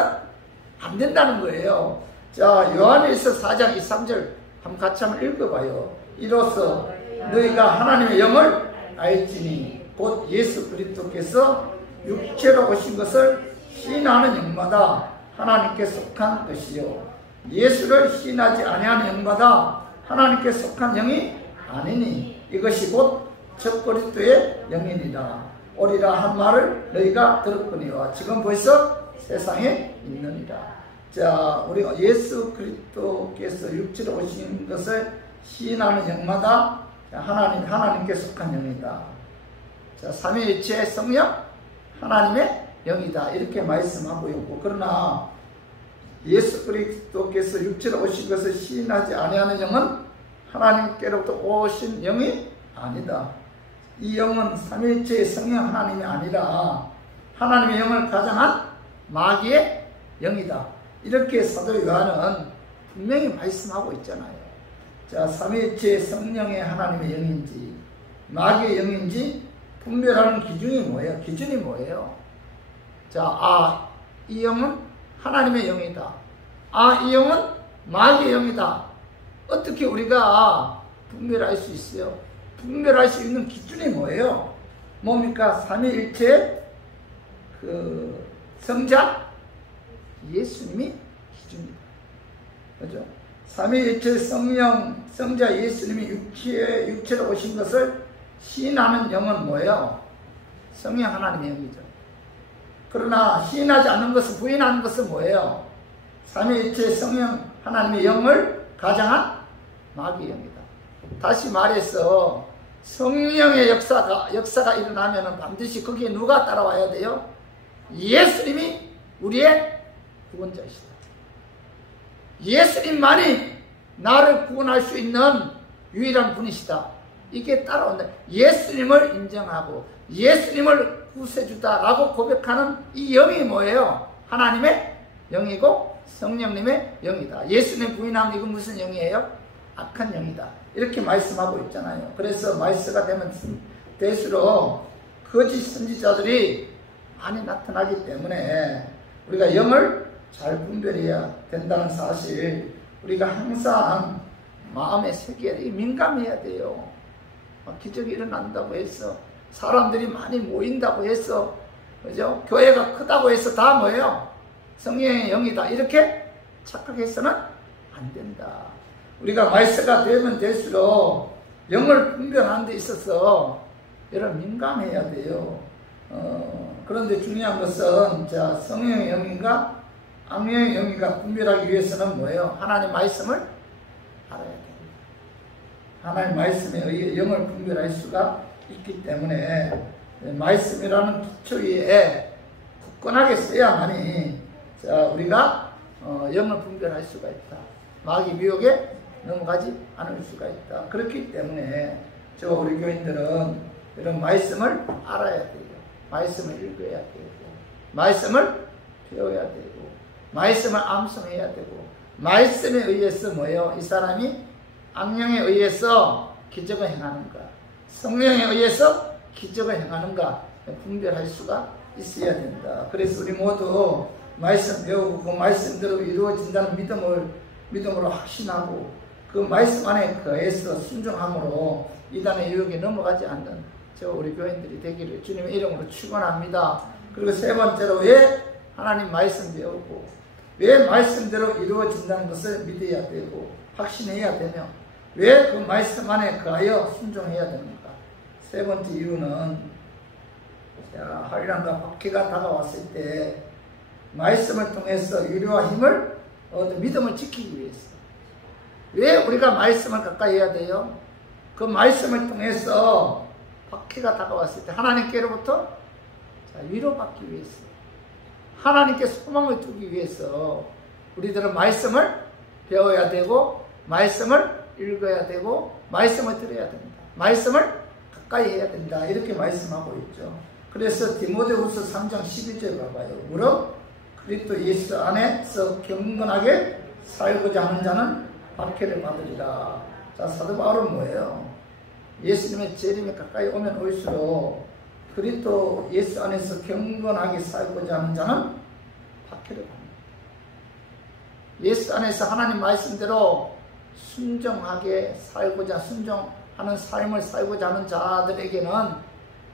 안 된다는 거예요. 자, 요한일서 4장 2, 3절 한번 같이 한번 읽어봐요. 이로써 너희가 하나님의 영을 알지니 곧 예수 그리스도께서 육체로 오신 것을 시인하는 영마다 하나님께 속한 것이요 예수를 시인하지 아니하는 영마다 하나님께 속한 영이 아니니 이것이 곧 첫 그리스도의 영이니라. 오리라 한 말을 너희가 들었거니와 지금 벌써 세상에 있느니라. 자, 우리가 예수 그리스도께서 육체로 오신 것을 시인하는 영마다 하나님께 속한 영이다. 자, 삼위일체의 성령 하나님의 영이다 이렇게 말씀하고 있고, 그러나 예수 그리스도께서 육체로 오신 것을 시인하지 아니하는 영은 하나님께로부터 오신 영이 아니다. 이 영은 삼위일체의 성령 하나님이 아니라 하나님의 영을 가장한 마귀의 영이다. 이렇게 사도 요한은 분명히 말씀하고 있잖아요. 자, 삼위일체의 성령의 하나님의 영인지 마귀의 영인지 분별하는 기준이 뭐예요? 기준이 뭐예요? 자, 이 영은 하나님의 영이다. 이 영은 마귀의 영이다. 어떻게 우리가 분별할 수 있어요? 분별할 수 있는 기준이 뭐예요? 뭡니까? 삼위일체 그 성자 예수님이 기준입니다. 그죠? 삼위일체 성령, 성자 예수님이 육체로 오신 것을 시인하는 영은 뭐예요? 성령 하나님의 영이죠. 그러나 시인하지 않는 것을, 부인하는 것은 뭐예요? 삼위일체 성령 하나님의 영을 가장한 마귀의 영이다. 다시 말해서 성령의 역사가 일어나면 반드시 거기에 누가 따라와야 돼요? 예수님이 우리의 구원자이시다. 예수님만이 나를 구원할 수 있는 유일한 분이시다. 이게 따라온다. 예수님을 인정하고 예수님을 구세주다라고 고백하는 이 영이 뭐예요? 하나님의 영이고 성령님의 영이다. 예수님 부인하면 이건 무슨 영이에요? 악한 영이다. 이렇게 말씀하고 있잖아요. 그래서 말세가 되면 될수록 거짓 선지자들이 많이 나타나기 때문에 우리가 영을 잘 분별해야 된다는 사실, 우리가 항상 마음에 새겨야 돼요. 민감해야 돼요. 기적이 일어난다고 해서, 사람들이 많이 모인다고 해서, 그죠? 교회가 크다고 해서 다 뭐예요? 성령의 영이다. 이렇게 착각해서는 안 된다. 우리가 말세가 되면 될수록 영을 분별하는 데 있어서 여러분 민감해야 돼요. 그런데 중요한 것은, 자, 성령의 영인가 악령의 영인가 분별하기 위해서는 뭐예요? 하나님 말씀을 알아야 됩니다. 하나님 말씀에 의해 영을 분별할 수가 있기 때문에 말씀이라는 기초 위에 굳건하게 써야만이, 자, 우리가 영을 분별할 수가 있다. 마귀 미혹에 넘어가지 않을 수가 있다. 그렇기 때문에 우리 교인들은 이런 말씀을 알아야 돼요. 말씀을 읽어야 되고, 말씀을 배워야 되고, 말씀을 암송해야 되고, 말씀에 의해서 뭐예요? 이 사람이 악령에 의해서 기적을 행하는가, 성령에 의해서 기적을 행하는가 분별할 수가 있어야 된다. 그래서 우리 모두 말씀 배우고 그 말씀대로 이루어진다는 믿음으로 확신하고 그 말씀 안에 거해서 순종함으로 이단의 유혹에 넘어가지 않는 우리 교인들이 되기를 주님의 이름으로 축원합니다. 그리고 세 번째로, 왜 하나님 말씀 배우고 왜 말씀대로 이루어진다는 것을 믿어야 되고 확신해야 되며 왜 그 말씀 안에 거하여 순종해야 되는가? 세 번째 이유는, 환난과 박해가 다가왔을 때 말씀을 통해서 위로와 힘을 얻어 믿음을 지키기 위해서. 왜 우리가 말씀을 가까이 해야 돼요? 그 말씀을 통해서 박해가 다가왔을 때 하나님께로부터 위로받기 위해서, 하나님께 소망을 두기 위해서 우리들은 말씀을 배워야 되고 말씀을 읽어야 되고 말씀을 들어야 됩니다. 말씀을 가까이 해야 된다. 이렇게 말씀하고 있죠. 그래서 디모데후서 3장 11절 봐봐요. 무릇 그리스도 예수 안에서 경건하게 살고자 하는 자는 박해를 받으리라. 자, 사도 바울은 뭐예요? 예수님의 재림에 가까이 오면 올수록 그리스도 예수 안에서 경건하게 살고자 하는 자는 박해를 받는다. 예수 안에서 하나님 말씀대로 순종하게 살고자, 순종하는 삶을 살고자 하는 자들에게는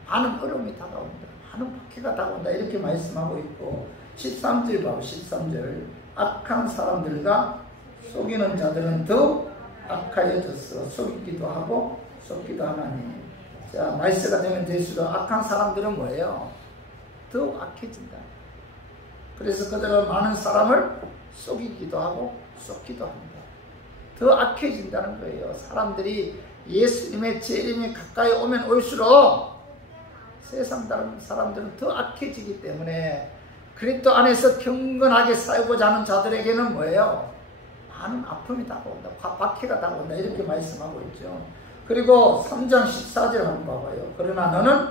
많은 어려움이 다가온다. 많은 박해가 다가온다. 이렇게 말씀하고 있고, 13절 봐요. 13절. 악한 사람들과 속이는 자들은 더 악하여졌어. 속이기도 하고 속기도 하나니. 자, 말세가 되면 될수록 악한 사람들은 뭐예요? 더 악해진다. 그래서 그들은 많은 사람을 속이기도 하고 속기도 합니다. 더 악해진다는 거예요. 사람들이 예수님의 재림이 가까이 오면 올수록 세상 다른 사람들은 더 악해지기 때문에 그리스도 안에서 경건하게 살고자 하는 자들에게는 뭐예요? 많은 아픔이 다가온다. 박해가 다가온다. 이렇게 말씀하고 있죠. 그리고 3장 14절 한번 봐봐요. 그러나 너는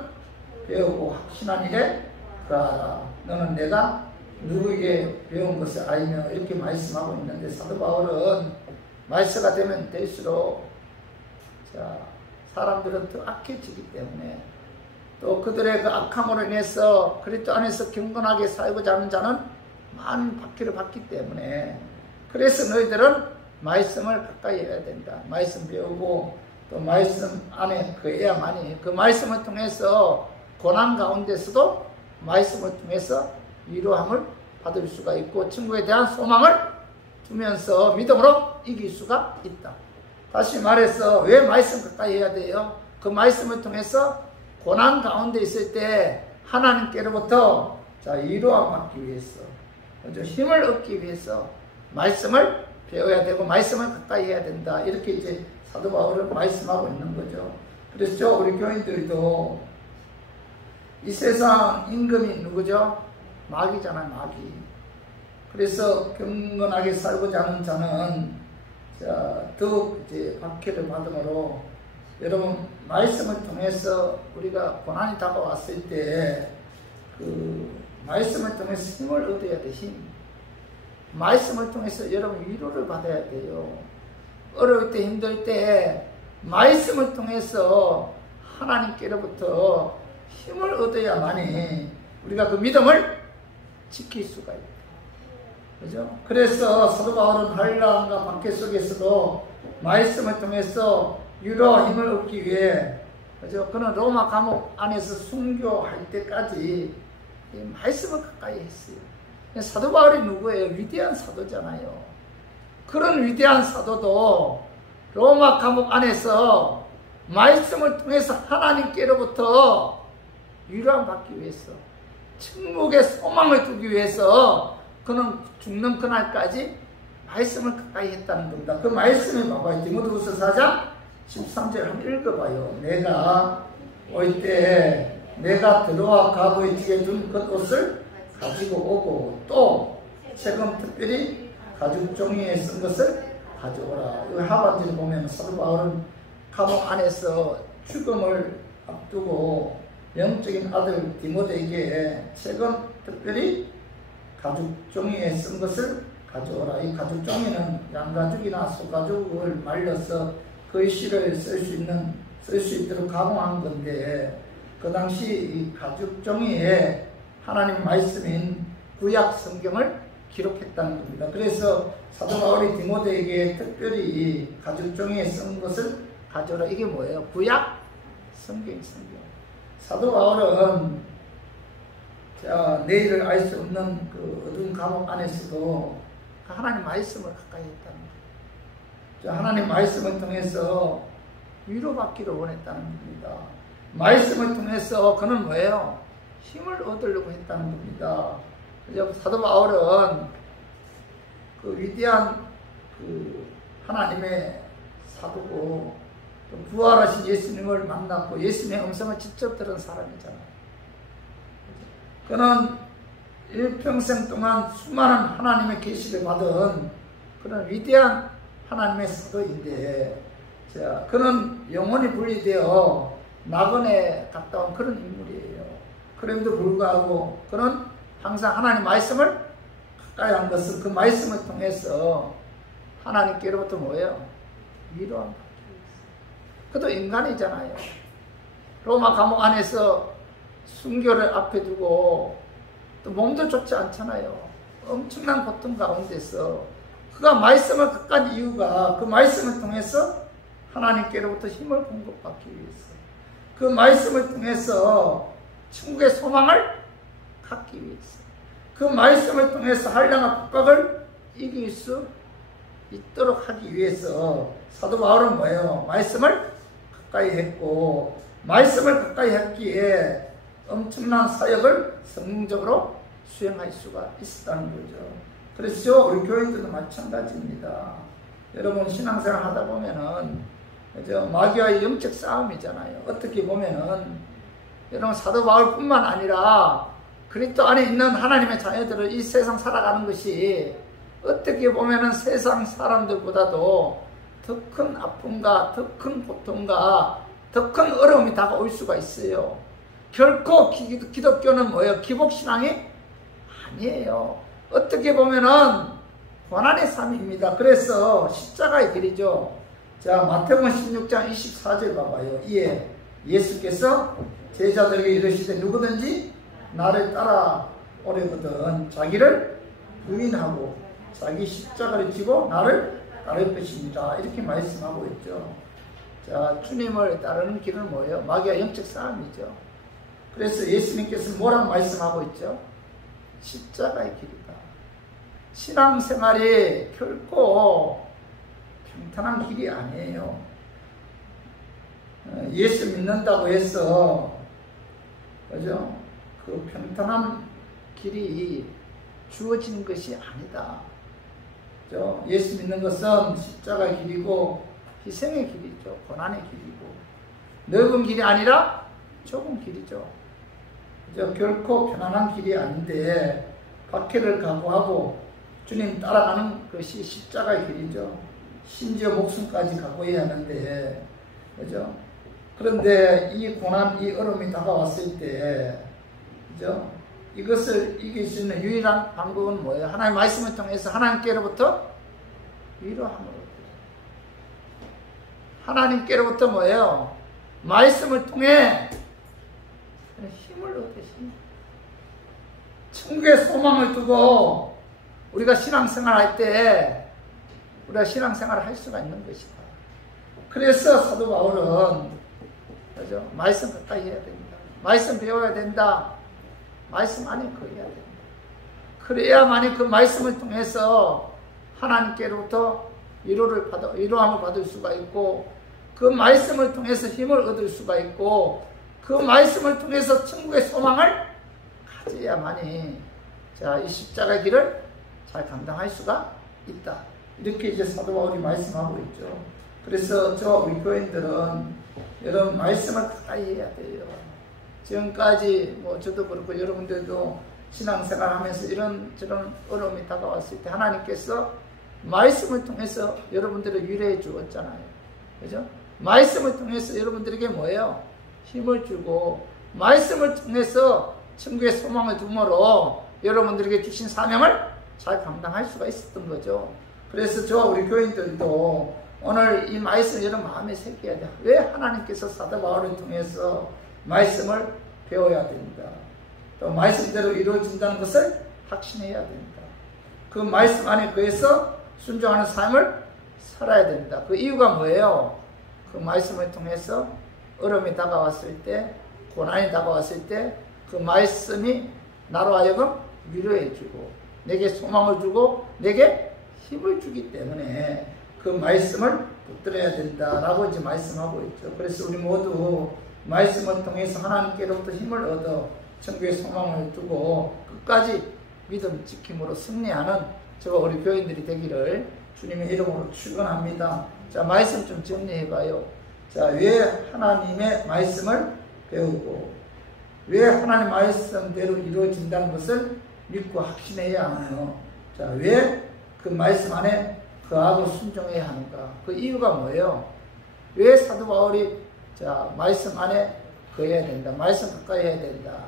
배우고 확신한 일에 그하라. 너는 내가 누구에게 배운 것을 알며, 이렇게 말씀하고 있는데, 사도 바울은 말세가 되면 될수록 사람들은 더 악해지기 때문에, 또 그들의 그 악함으로 인해서 그리스도 안에서 경건하게 살고자 하는 자는 많은 박해를 받기 때문에, 그래서 너희들은 말씀을 가까이 해야 된다. 말씀 배우고 또 말씀 안에 거해야만이, 그 말씀을 통해서 고난 가운데서도 말씀을 통해서 위로함을 받을 수가 있고 천국에 대한 소망을 두면서 믿음으로 이길 수가 있다. 다시 말해서 왜 말씀 가까이 해야 돼요? 그 말씀을 통해서 고난 가운데 있을 때 하나님께로부터 위로함 받기 위해서, 힘을 얻기 위해서 말씀을 배워야 되고 말씀을 가까이 해야 된다. 이렇게 이제 사도 바울은 말씀하고 있는 거죠. 그래서 우리 교인들도 이 세상 임금이 누구죠? 마귀잖아요, 마귀. 그래서 경건하게 살고자 하는 자는 더욱 이제 박해를 받음으로 여러분 말씀을 통해서 우리가 고난이 다가왔을 때 그 말씀을 통해서 힘을 얻어야 돼. 힘. 말씀을 통해서 여러분 위로를 받아야 돼요. 어려울 때 힘들 때 말씀을 통해서 하나님께로부터 힘을 얻어야만이 우리가 그 믿음을 지킬 수가 있다. 그죠? 그래서 사도 바울은 한란과 박해 속에서도 말씀을 통해서 위로와 힘을 얻기 위해, 그죠? 그는 로마 감옥 안에서 순교할 때까지 이 말씀을 가까이 했어요. 사도 바울이 누구예요? 위대한 사도잖아요. 그런 위대한 사도도 로마 감옥 안에서 말씀을 통해서 하나님께로부터 위로함 받기 위해서, 천국의 소망을 두기 위해서 그는 죽는 그날까지 말씀을 가까이 했다는 겁니다. 그 말씀을 봐봐요. 디모데후서 4장 13절 한번 읽어봐요. 내가 올 때 내가 들어와 가보에 찌게 둔 겉옷을 가지고 오고 또 세금 특별히 가죽 종이에 쓴 것을 가져오라. 이 하반절에 보면 사도 바울은 감옥 안에서 죽음을 앞두고 영적인 아들 디모데에게 세금 특별히 가죽 종이에 쓴 것을 가져오라. 이 가죽 종이는 양가죽이나 소가죽을 말려서 글씨를 쓸 수 있도록 가공한 건데, 그 당시 이 가죽 종이에 하나님 말씀인 구약 성경을 기록했다는 겁니다. 그래서 사도 바울이 디모데에게 특별히 가죽 종이에 쓴 것을 가져오라. 이게 뭐예요? 구약 성경. 사도 바울은 내일을 알 수 없는 그 어두운 감옥 안에서도 하나님 말씀을 가까이 했다는 거예요. 하나님 말씀을 통해서 위로받기를 원했다는 겁니다. 말씀을 통해서 그는 뭐예요? 힘을 얻으려고 했다는 겁니다. 사도 바울은 그 위대한 그 하나님의 사도고 또 부활하신 예수님을 만났고 예수님의 음성을 직접 들은 사람이잖아요. 그는 일평생 동안 수많은 하나님의 계시를 받은 그런 위대한 하나님의 사도인데, 그는 영원히 분리되어 낙원에 갔다 온 그런 인물이에요. 그럼에도 불구하고 그는 항상 하나님 말씀을 가까이 한 것은 그 말씀을 통해서 하나님께로부터 뭐예요? 위로함 받기 위해서. 그도 인간이잖아요. 로마 감옥 안에서 순교를 앞에 두고 또 몸도 좋지 않잖아요. 엄청난 고통 가운데서 그가 말씀을 가까이 이유가 그 말씀을 통해서 하나님께로부터 힘을 공급받기 위해서, 그 말씀을 통해서 천국의 소망을 갖기 위해서, 그 말씀을 통해서 한량한 국박을 이길 수 있도록 하기 위해서 사도 바울은 뭐예요? 말씀을 가까이 했고, 말씀을 가까이 했기에 엄청난 사역을 성공적으로 수행할 수가 있었다는 거죠. 그래서 우리 교인들도 마찬가지입니다. 여러분 신앙생활 하다 보면은 마귀와의 영적 싸움이잖아요. 어떻게 보면은 여러분 사도 바울뿐만 아니라 그리스도 안에 있는 하나님의 자녀들을 이 세상 살아가는 것이 어떻게 보면은 세상 사람들보다도 더 큰 아픔과 더 큰 고통과 더 큰 어려움이 다가올 수가 있어요. 결코 기독교는 뭐예요? 기복신앙이 아니에요. 어떻게 보면은 고난의 삶입니다. 그래서 십자가의 길이죠. 자, 마태복음 16장 24절 봐봐요. 이에 예수께서 제자들에게 이르시되 누구든지 나를 따라오려거든 자기를 부인하고 자기 십자가를 지고 나를 따를 것입니다. 이렇게 말씀하고 있죠. 자, 주님을 따르는 길은 뭐예요? 마귀와 영적 싸움이죠. 그래서 예수님께서 뭐라고 말씀하고 있죠? 십자가의 길이다. 신앙생활이 결코 평탄한 길이 아니에요. 예수 믿는다고 해서 그죠? 그 평탄한 길이 주어진 것이 아니다. 그죠? 예수 믿는 것은 십자가의 길이고 희생의 길이죠. 고난의 길이고 넓은 길이 아니라 좁은 길이죠. 그죠? 결코 편안한 길이 아닌데 박해를 각오하고 주님 따라가는 것이 십자가의 길이죠. 심지어 목숨까지 각오해야 하는데 그죠? 그런데 이 고난, 이 어려움이 다가왔을 때 그죠? 이것을 이길 수 있는 유일한 방법은 뭐예요? 하나님의 말씀을 통해서 하나님께로부터 위로함으로. 하나님께로부터 뭐예요? 말씀을 통해 힘을 얻으시. 천국의 소망을 두고 우리가 신앙생활 할 때 우리가 신앙생활을 할 수가 있는 것이다. 그래서 사도 바울은 그죠? 말씀 가까이 해야 된다. 말씀 배워야 된다. 말씀 안에 거해야 된다. 그래야만이 그 말씀을 통해서 하나님께로부터 위로함을 받을 수가 있고 그 말씀을 통해서 힘을 얻을 수가 있고 그 말씀을 통해서 천국의 소망을 가져야만이 자, 이 십자가의 길을 잘 감당할 수가 있다. 이렇게 이제 사도 바울이 말씀하고 있죠. 그래서 우리 교인들은 여러분 말씀을 가까이 해야 돼요. 지금까지 뭐 저도 그렇고 여러분들도 신앙생활 하면서 이런저런 어려움이 다가왔을 때 하나님께서 말씀을 통해서 여러분들을 위로해 주었잖아요. 그죠? 말씀을 통해서 여러분들에게 뭐예요? 힘을 주고 말씀을 통해서 천국의 소망을 둠으로 여러분들에게 주신 사명을 잘 감당할 수가 있었던 거죠. 그래서 저와 우리 교인들도 오늘 이 말씀을 여러분 마음에 새겨야 돼. 왜 하나님께서 사도 바울을 통해서 말씀을 배워야 된다. 또 말씀대로 이루어진다는 것을 확신해야 된다. 그 말씀 안에 거해서 순종하는 삶을 살아야 된다. 그 이유가 뭐예요? 그 말씀을 통해서 어려움이 다가왔을 때, 고난이 다가왔을 때 그 말씀이 나로 하여금 위로해주고 내게 소망을 주고 내게 힘을 주기 때문에 그 말씀을 붙들어야 된다라고 이제 말씀하고 있죠. 그래서 우리 모두 말씀을 통해서 하나님께로부터 힘을 얻어 천국의 소망을 두고 끝까지 믿음 지킴으로 승리하는 저와 우리 교인들이 되기를 주님의 이름으로 축원합니다. 자, 말씀 좀 정리해봐요. 자, 왜 하나님의 말씀을 배우고 왜 하나님 말씀대로 이루어진다는 것을 믿고 확신해야 하나요? 자, 왜 그 말씀 안에 거하고 순종해야 하는가? 그 이유가 뭐예요? 왜 사도 바울이 자, 말씀 안에 거해야 된다. 말씀 가까이 해야 된다.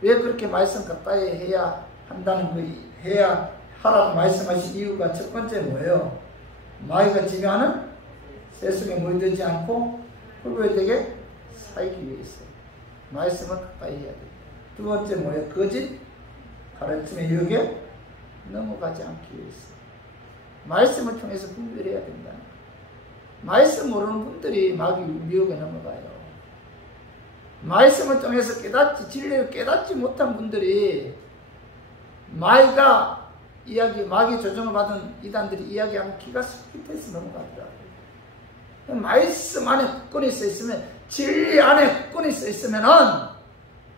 왜 그렇게 말씀 가까이 해야 한다는 그 해야 하라고 말씀하신 이유가 첫 번째 뭐예요? 마귀가 지배하는 세속에 물들지 않고 홀로되게 살기 위해서 말씀을 가까이 해야 된다. 두 번째 뭐예요? 거짓 가르침의 유혹에 넘어가지 않기 위해서 말씀을 통해서 분별해야 된다. 말씀 모르는 분들이 마귀 유혹에 넘어가요. 말씀을 통해서 진리를 깨닫지 못한 분들이 마귀 조종을 받은 이단들이 이야기하는 기가 스피트해서 넘어가더라고요. 말씀 안에 굳건히 있어 있으면, 진리 안에 굳건히 있어 있으면은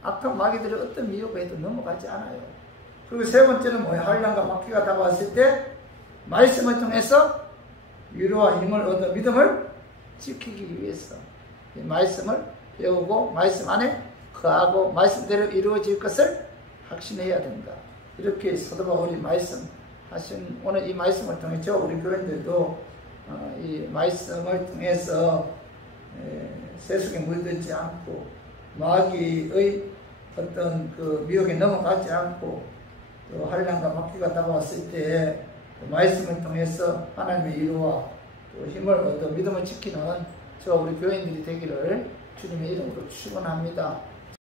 악한 마귀들이 어떤 미혹을 해도 넘어가지 않아요. 그리고 세 번째는 뭐예요? 환난과 박해가 다가왔을 때 말씀을 통해서 위로와 힘을 얻어 믿음을 지키기 위해서 이 말씀을 배우고 말씀 안에 거하고 말씀대로 이루어질 것을 확신해야 된다. 이렇게 사도 바울이 말씀하신 오늘 이 말씀을 통해서 우리 교인들도 이 말씀을 통해서 세속에 물들지 않고 마귀의 어떤 그 미혹에 넘어가지 않고 또 환난과 박해가 다가왔을 때 그 말씀을 통해서 하나님의 위로와 또 힘을 얻어 믿음을 지키는 저와 우리 교인들이 되기를 주님의 이름으로 축원합니다.